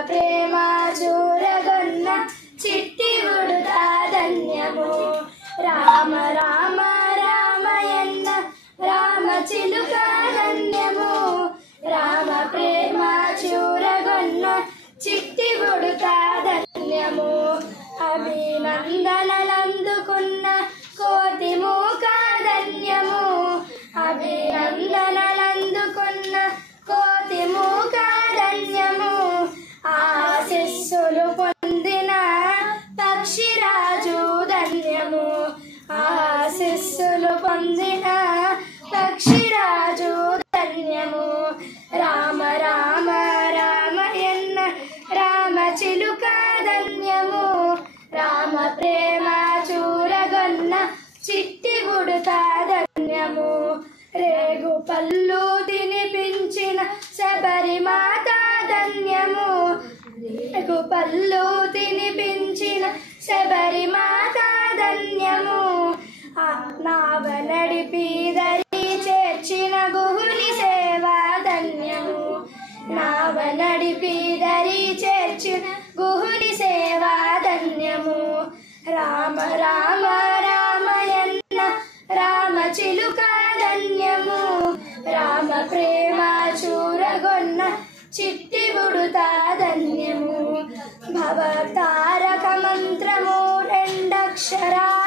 ప్రేమ చూరగొన్న చిట్టి ఉడుతా ధన్యము. రామ రామ రామయన్న రామ చిలుక ధన్యము. రామ ప్రేమ చూరగొన్న చిట్టి ఉడుతా ధన్యము. అభినందనలందుకున్న కోటి మూక ధన్యము. అభినందనలందుకున్న కోటి మూక ధన్యము. ఆశీస్సులు పొందిన పక్షిరాజు ధన్యము. ఆశీస్సులు పొందిన పక్షిరాజు ధన్యము. రామ రామ రామయన్న రామ చిలుక ధన్యము. రామ ప్రేమ చూరగొన్న చిట్టి ఉడుతా ధన్యము. రేగు పళ్ళు తినిపించిన శబరిమాత ధన్యము. రేగు పళ్ళు తినిపించిన శబరిమాత ధన్యము. నావ నడిపి దరి చేర్చిన గుహుని సేవ ధన్యము. నావ నడిపి దరి చేర్చిన గుహుని సేవ ధన్యము. రామ రామ రామయన్న రామ చిలుక ధన్యము. రామ ప్రేమ చూరగొన్న చిట్టి ఉడుతా ధన్యము. భవ తారక మంత్రము రెండక్షరా